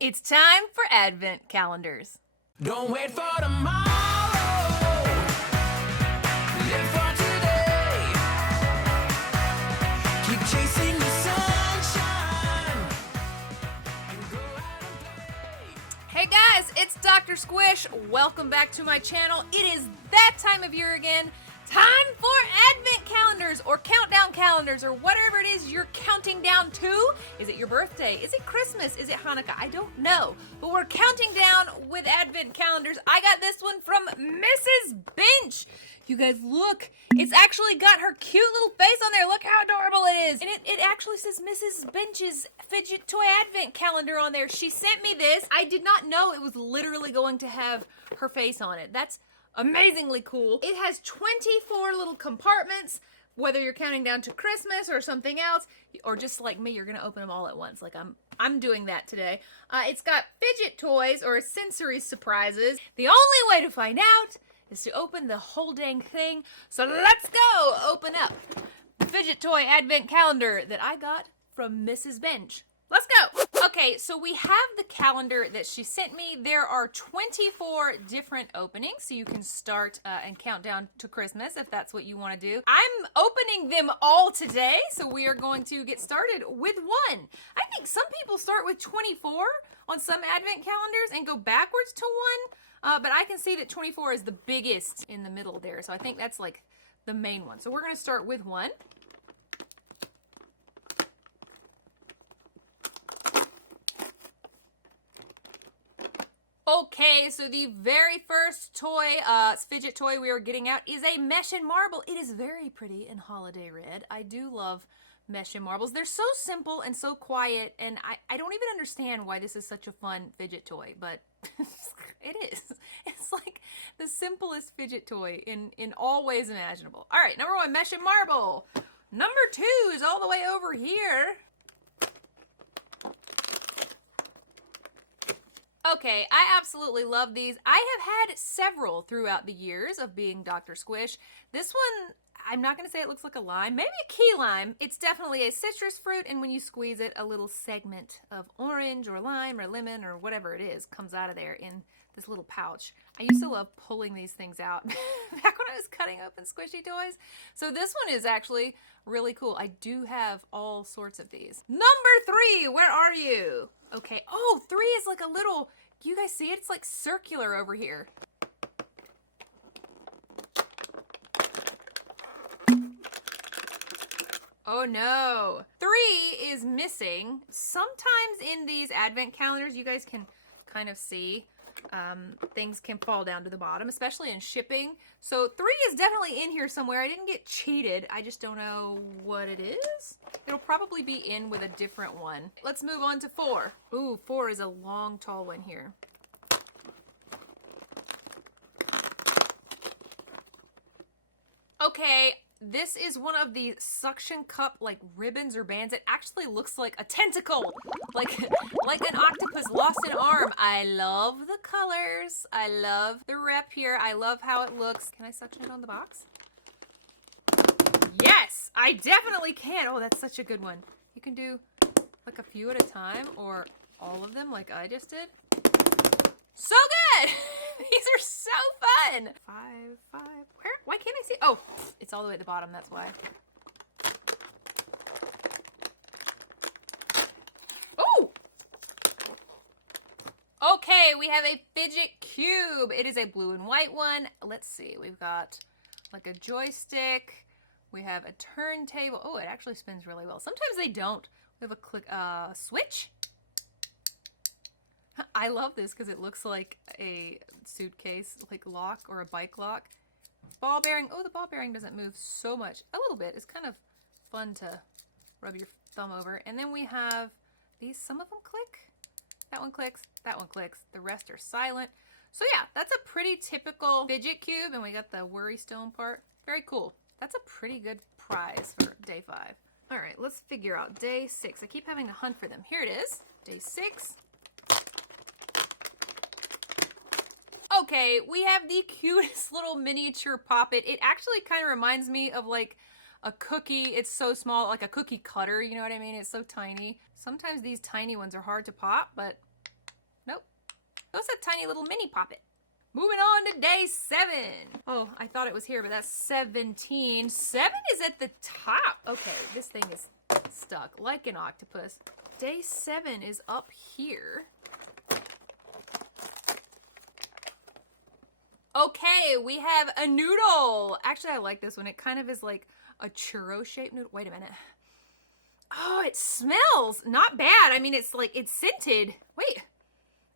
It's time for Advent calendars. Don't wait for tomorrow. Live for today. Keep chasing the sunshine. And go out and play. Hey guys, it's Doctor Squish. Welcome back to my channel. It is that time of year again. Time for Advent calendars or countdown calendars or whatever it is you're counting down to. Is it your birthday? Is it Christmas? Is it Hanukkah? I don't know. But we're counting down with Advent calendars. I got this one from Mrs. Bench. You guys look, it's actually got her cute little face on there. Look how adorable it is. And it actually says Mrs. Bench's Fidget Toy Advent calendar on there. She sent me this. I did not know it was literally going to have her face on it. That's amazingly cool. It has 24 little compartments, whether you're counting down to Christmas or something else, or just like me, you're gonna open them all at once. Like I'm doing that today. It's got fidget toys or sensory surprises. The only way to find out is to open the whole dang thing. So let's go open up the Fidget Toy Advent Calendar that I got from Mrs. Bench. Let's go. Okay, so we have the calendar that she sent me. There are 24 different openings, so you can start and count down to Christmas if that's what you want to do. I'm opening them all today, so we are going to get started with one. I think some people start with 24 on some Advent calendars and go backwards to one, but I can see that 24 is the biggest in the middle there, so I think that's like the main one. So we're going to start with one. Okay, so the very first toy, fidget toy we are getting out is a mesh and marble. It is very pretty in holiday red. I do love mesh and marbles. They're so simple and so quiet, and I don't even understand why this is such a fun fidget toy, but it is. It's like the simplest fidget toy in all ways imaginable. All right, number one, mesh and marble. Number two is all the way over here. Okay, I absolutely love these. I have had several throughout the years of being Doctor Squish. This one, I'm not going to say it looks like a lime, maybe a key lime. It's definitely a citrus fruit, and when you squeeze it, a little segment of orange or lime or lemon or whatever it is comes out of there in this little pouch. I used to love pulling these things out back when I was cutting open squishy toys. So this one is actually really cool. I do have all sorts of these. Number three, where are you? Okay, oh, three is like a little, you guys see it? It's like circular over here. Oh no. Three is missing. Sometimes in these Advent calendars, you guys can kind of see things can fall down to the bottom, especially in shipping. So three is definitely in here somewhere. I didn't get cheated. I just don't know what it is. It'll probably be in with a different one. Let's move on to four. Ooh, four is a long, tall one here. Okay, this is one of the suction cup like ribbons or bands. It actually looks like a tentacle, like an octopus lost an arm. I love the colors. I love the rep here. I love how it looks. Can I suction it on the box? Yes, I definitely can. Oh, that's such a good one. You can do like a few at a time or all of them like I just did. So good! These are so fun! Five. Where? Why can't I see? Oh, it's all the way at the bottom, that's why. Oh! Okay, we have a fidget cube. It is a blue and white one. Let's see, we've got like a joystick. We have a turntable. Oh, it actually spins really well. Sometimes they don't. We have a click, switch. I love this because it looks like a suitcase, like lock or a bike lock. Ball bearing. Oh, the ball bearing doesn't move so much. A little bit. It's kind of fun to rub your thumb over. And then we have these. Some of them click. That one clicks. That one clicks. The rest are silent. So yeah, that's a pretty typical fidget cube. And we got the worry stone part. Very cool. That's a pretty good prize for day 5. All right, let's figure out day 6. I keep having to hunt for them. Here it is. Day 6. Okay, we have the cutest little miniature poppet. It actually kind of reminds me of like a cookie. It's so small, like a cookie cutter, you know what I mean? It's so tiny. Sometimes these tiny ones are hard to pop, but That's a tiny little mini poppet. Moving on to day 7. Oh, I thought it was here, but that's 17. 7 is at the top. Okay, this thing is stuck like an octopus. Day 7 is up here. Okay, we have a noodle. Actually, I like this one. It kind of is like a churro-shaped noodle. Wait a minute. Oh, it smells not bad. I mean, it's like, it's scented. Wait,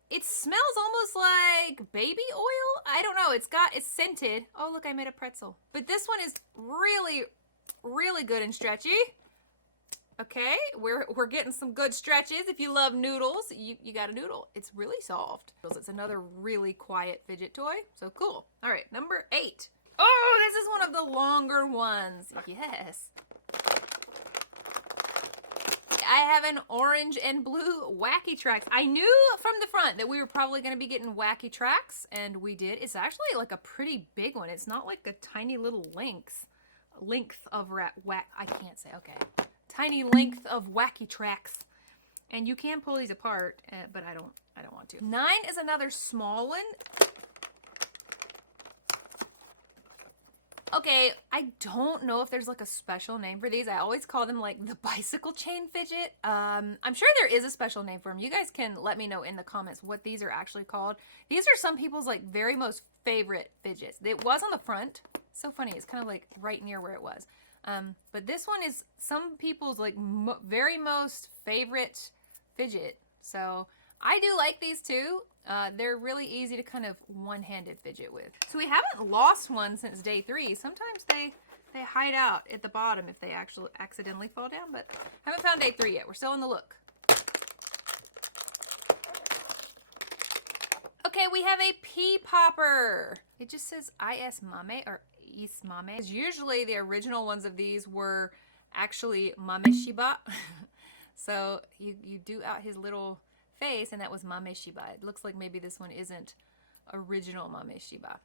it smells almost like baby oil. I don't know. It's scented. Oh, look, I made a pretzel. But this one is really, really good and stretchy. Okay, we're getting some good stretches. If you love noodles, you got a noodle. It's really soft. It's another really quiet fidget toy. So cool. All right, number 8. Oh, this is one of the longer ones. Yes. I have an orange and blue wacky tracks. I knew from the front that we were probably going to be getting wacky tracks, and we did. It's actually like a pretty big one. It's not like a tiny little length of I can't say. Okay. Tiny length of wacky tracks, and you can pull these apart, but I don't want to. 9 is another small one. Okay, I don't know if there's like a special name for these. I always call them like the bicycle chain fidget. I'm sure there is a special name for them. You guys can let me know in the comments what these are actually called. These are some people's like very most favorite fidgets. It was on the front. So funny. It's kind of like right near where it was. But this one is some people's like very most favorite fidget. So I do like these too. They're really easy to kind of one-handed fidget with. So we haven't lost one since day 3. Sometimes they hide out at the bottom if they actually accidentally fall down, but haven't found day 3 yet. We're still on the look. Okay, we have a pea popper. It just says IS Mame or Is Mame. Usually the original ones of these were actually Mame Shiba. So you do out his little face, and that was Mame Shiba. It looks like maybe this one isn't original Mame Shiba,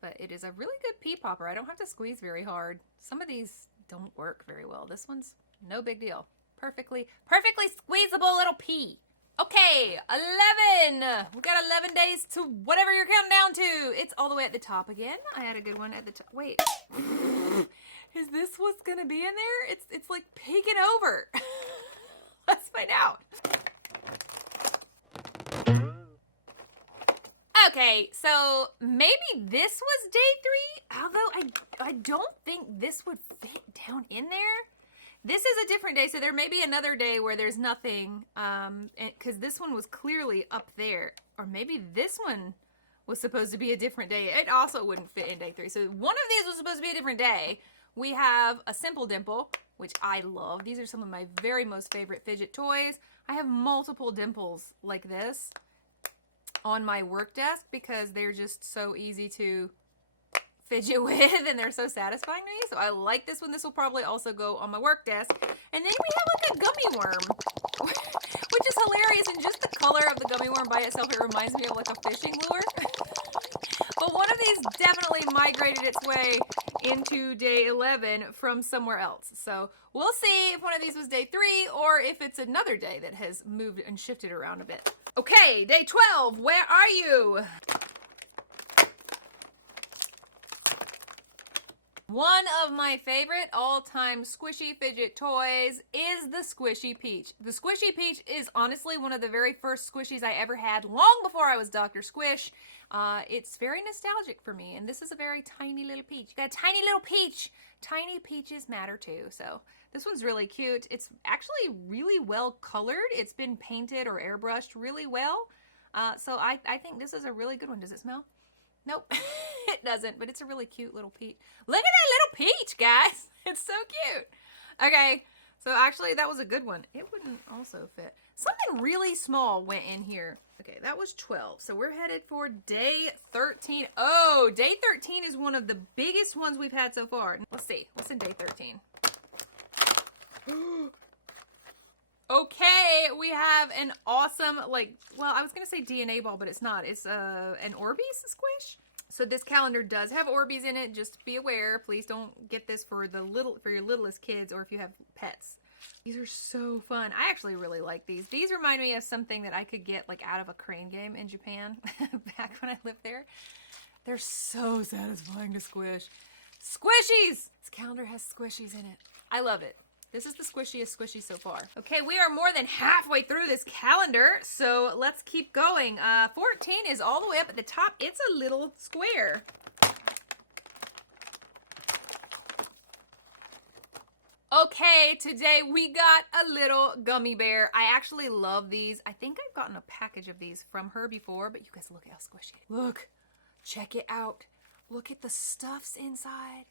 but it is a really good pea popper. I don't have to squeeze very hard. Some of these don't work very well. This one's no big deal. Perfectly squeezable little pea. Okay, 11. We've got 11 days to whatever you're counting down to. It's all the way at the top again. I had a good one at the top. Wait, is this what's gonna be in there? It's like peeking over. Let's find out. Okay, so maybe this was day 3, although I don't think this would fit down in there. This is a different day, so there may be another day where there's nothing, because this one was clearly up there. Or maybe this one was supposed to be a different day. It also wouldn't fit in day 3. So one of these was supposed to be a different day. We have a simple dimple, which I love. These are some of my very most favorite fidget toys. I have multiple dimples like this on my work desk because they're just so easy to fidget with, and they're so satisfying to me. So I like this one. This will probably also go on my work desk. And then we have like a gummy worm, which is hilarious. And just the color of the gummy worm by itself, it reminds me of like a fishing lure. But one of these definitely migrated its way into day 11 from somewhere else. So we'll see if one of these was day 3 or if it's another day that has moved and shifted around a bit. Okay, day 12, where are you? One of my favorite all-time squishy fidget toys is the Squishy Peach. The Squishy Peach is honestly one of the very first squishies I ever had long before I was Doctor Squish. It's very nostalgic for me, and this is a very tiny little peach. You got a tiny little peach. Tiny peaches matter too, so this one's really cute. It's actually really well colored. It's been painted or airbrushed really well. So I think this is a really good one. Does it smell? Nope, it doesn't, but it's a really cute little peach. Look at that little peach, guys. It's so cute. Okay, so actually that was a good one. It wouldn't also fit. Something really small went in here. Okay, that was 12. So we're headed for day 13. Oh, day 13 is one of the biggest ones we've had so far. Let's see, what's in day 13? Okay, we have an awesome, like, well, I was going to say DNA ball, but it's not. It's an Orbeez squish. So this calendar does have Orbeez in it. Just be aware. Please don't get this for your littlest kids or if you have pets. These are so fun. I actually really like these. These remind me of something that I could get like out of a crane game in Japan back when I lived there. They're so satisfying to squish. Squishies! This calendar has squishies in it. I love it. This is the squishiest squishy so far. Okay, we are more than halfway through this calendar, so let's keep going. 14 is all the way up at the top. It's a little square. Okay, today we got a little gummy bear. I actually love these. I think I've gotten a package of these from her before, but you guys look how squishy it is. Look, check it out. Look at the stuffs inside.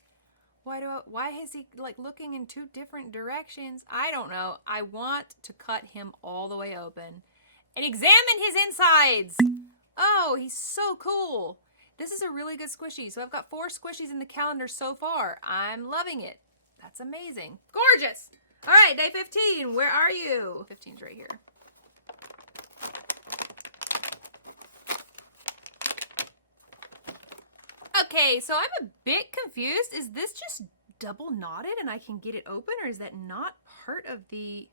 Why is he like looking in two different directions? I don't know. I want to cut him all the way open and examine his insides. Oh, he's so cool. This is a really good squishy. So I've got 4 squishies in the calendar so far. I'm loving it. That's amazing. Gorgeous. All right, day 15. Where are you? 15's right here. Okay, so I'm a bit confused. Is this just double knotted and I can get it open, or is that not part of the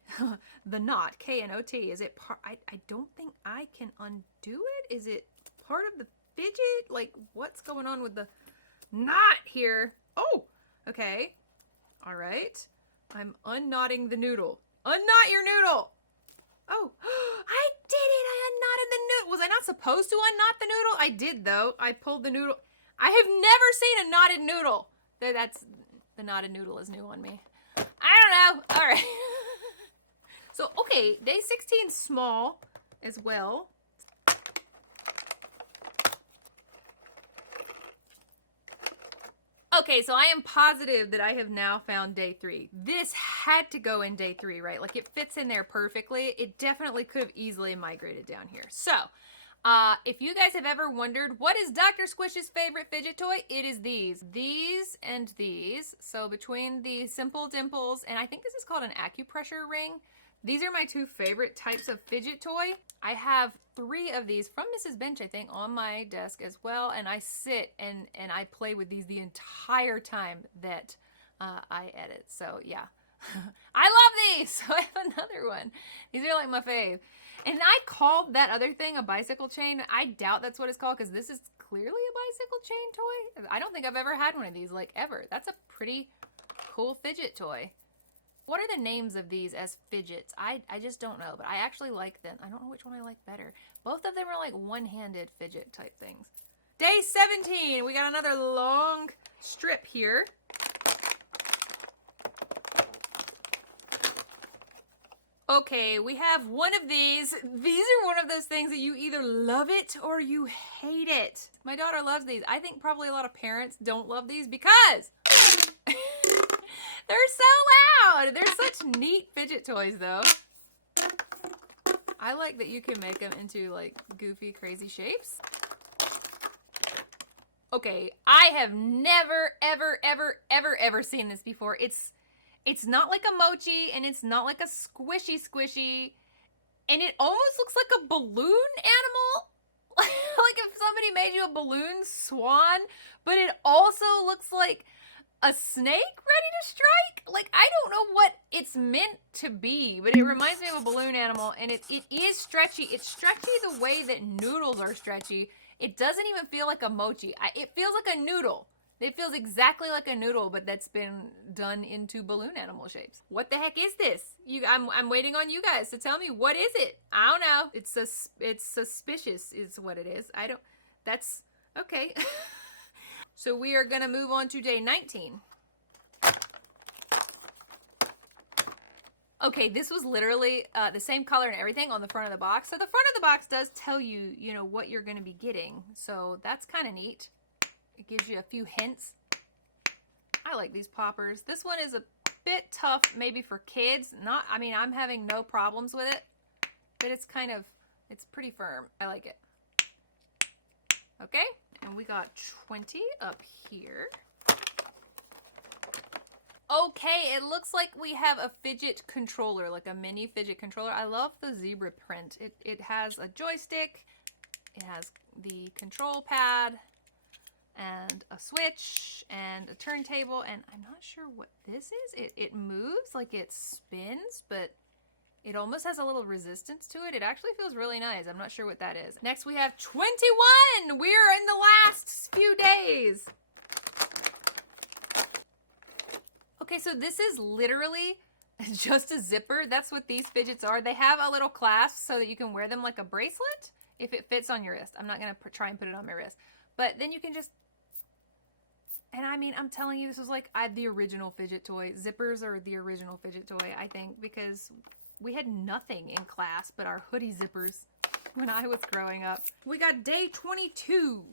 the knot, K-N-O-T? Is it part? I don't think I can undo it. Is it part of the fidget? Like, what's going on with the knot here? Oh, okay. All right. I'm unknotting the noodle. Unknot your noodle. Oh, I did it. I unknotted the noodle. Was I not supposed to unknot the noodle? I did, though. I pulled the noodle. I have never seen a knotted noodle. The knotted noodle is new on me. I don't know. All right. So, okay, day 16 small as well. Okay, so I am positive that I have now found day 3. This had to go in day 3, right? Like, it fits in there perfectly. It definitely could have easily migrated down here. So, if you guys have ever wondered, what is Dr. Squish's favorite fidget toy? It is these. These and these. So between the Simple Dimples, and I think this is called an acupressure ring. These are my 2 favorite types of fidget toy. I have 3 of these from Mrs. Bench, I think, on my desk as well. And I sit and I play with these the entire time that I edit. So yeah, I love these. So I have another one. These are like my fave. And I called that other thing a bicycle chain. I doubt that's what it's called because this is clearly a bicycle chain toy. I don't think I've ever had one of these, like, ever. That's a pretty cool fidget toy. What are the names of these as fidgets? I just don't know, but I actually like them. I don't know which one I like better. Both of them are like one-handed fidget type things. Day 17. We got another long strip here. Okay, we have one of these. These are one of those things that you either love it or you hate it. My daughter loves these. I think probably a lot of parents don't love these because they're so loud. They're such neat fidget toys, though. I like that you can make them into, like, goofy, crazy shapes. Okay, I have never, ever, ever, ever, ever seen this before. It's not like a mochi, and it's not like a squishy, and it almost looks like a balloon animal. Like if somebody made you a balloon swan, but it also looks like a snake ready to strike. Like, I don't know what it's meant to be, but it reminds me of a balloon animal, and it is stretchy. It's stretchy the way that noodles are stretchy. It doesn't even feel like a mochi. It feels like a noodle. It feels exactly like a noodle, but that's been done into balloon animal shapes. What the heck is this? I'm waiting on you guys to tell me, what is it? I don't know. It's suspicious is what it is. That's okay. So we are gonna move on to day 19. Okay, this was literally the same color and everything on the front of the box. So the front of the box does tell you, what you're gonna be getting. So that's kind of neat. It gives you a few hints. I like these poppers. This one is a bit tough maybe for kids. I'm having no problems with it, but it's pretty firm. I like it. Okay, and we got 20 up here. Okay, it looks like we have a fidget controller, like a mini fidget controller. I love the zebra print. It has a joystick. It has the control pad. and a switch and a turntable, and I'm not sure what this is. It moves like it spins, but it almost has a little resistance to it. It actually feels really nice. I'm not sure what that is. Next we have 21! We're in the last few days. Okay, so this is literally just a zipper. That's what these fidgets are. They have a little clasp so that you can wear them like a bracelet if it fits on your wrist. I'm not going to try and put it on my wrist. But then you can just... And I mean, I'm telling you, this was like the original fidget toy. Zippers are the original fidget toy, I think, because we had nothing in class but our hoodie zippers when I was growing up. We got day 22.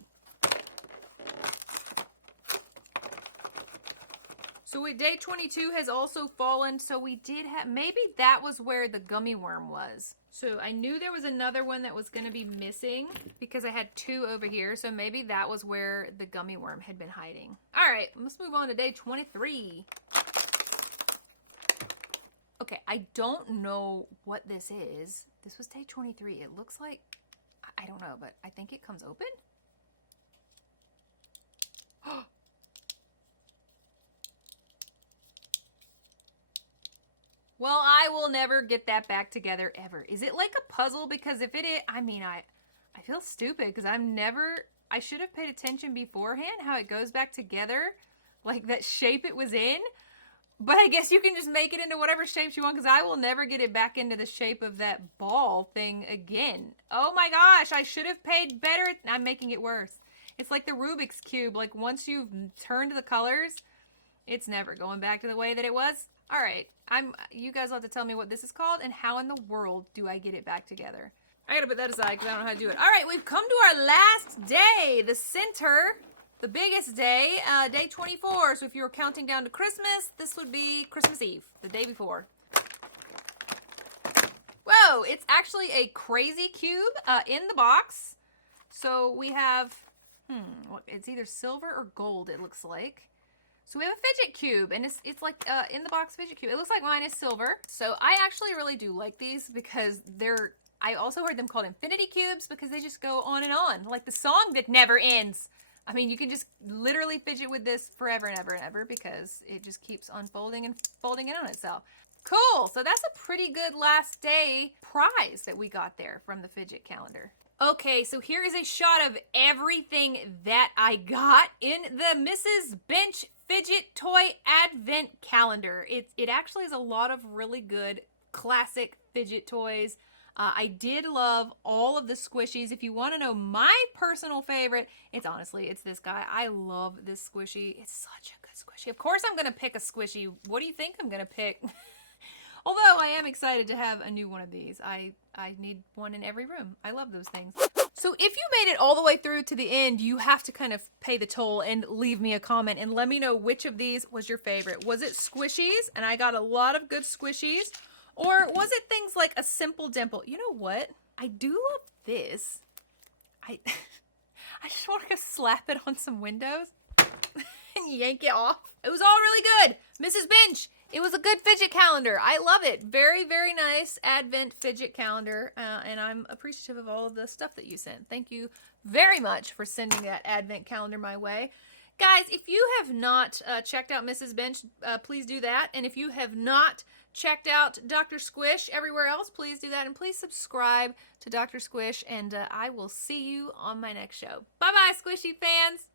So day 22 has also fallen, so we did have, maybe that was where the gummy worm was. So I knew there was another one that was going to be missing because I had two over here, so maybe that was where the gummy worm had been hiding. All right, let's move on to day 23. Okay, I don't know what this is. This was day 23. It looks like, I don't know, but I think it comes open. Well, I will never get that back together ever. Is it like a puzzle? Because if it is, I mean, I feel stupid because I should have paid attention beforehand how it goes back together, like that shape it was in. But I guess you can just make it into whatever shapes you want because I will never get it back into the shape of that ball thing again. Oh my gosh, I should have paid better. I'm making it worse. It's like the Rubik's Cube. Like once you've turned the colors, it's never going back to the way that it was. All right, you guys will have to tell me what this is called and how in the world do I get it back together. I gotta put that aside because I don't know how to do it. All right, we've come to our last day, the center, the biggest day, day 24. So if you were counting down to Christmas, this would be Christmas Eve, the day before. Whoa, it's actually a crazy cube in the box. So we have, it's either silver or gold, it looks like. So we have a fidget cube, and it's like in the box fidget cube. It looks like mine is silver. So I actually really do like these because I also heard them called infinity cubes because they just go on and on, like the song that never ends. I mean, you can just literally fidget with this forever and ever and ever because it just keeps unfolding and folding in on itself. Cool, so that's a pretty good last day prize that we got there from the fidget calendar. Okay, so here is a shot of everything that I got in the Mrs. Bench Fidget Toy Advent Calendar. It actually is a lot of really good classic fidget toys. I did love all of the squishies. If you want to know my personal favorite, it's this guy. I love this squishy. It's such a good squishy. Of course I'm going to pick a squishy. What do you think I'm going to pick? Although I am excited to have a new one of these. I need one in every room. I love those things. So if you made it all the way through to the end, you have to kind of pay the toll and leave me a comment and let me know which of these was your favorite. Was it squishies? And I got a lot of good squishies. Or was it things like a simple dimple? You know what? I do love this. I just want to slap it on some windows and yank it off. It was all really good. Mrs. Bench, it was a good fidget calendar. I love it. Very, very nice Advent fidget calendar. And I'm appreciative of all of the stuff that you sent. Thank you very much for sending that Advent calendar my way. Guys, if you have not checked out Mrs. Bench, please do that. And if you have not checked out Doctor Squish everywhere else, please do that. And please subscribe to Doctor Squish. And I will see you on my next show. Bye-bye, Squishy fans.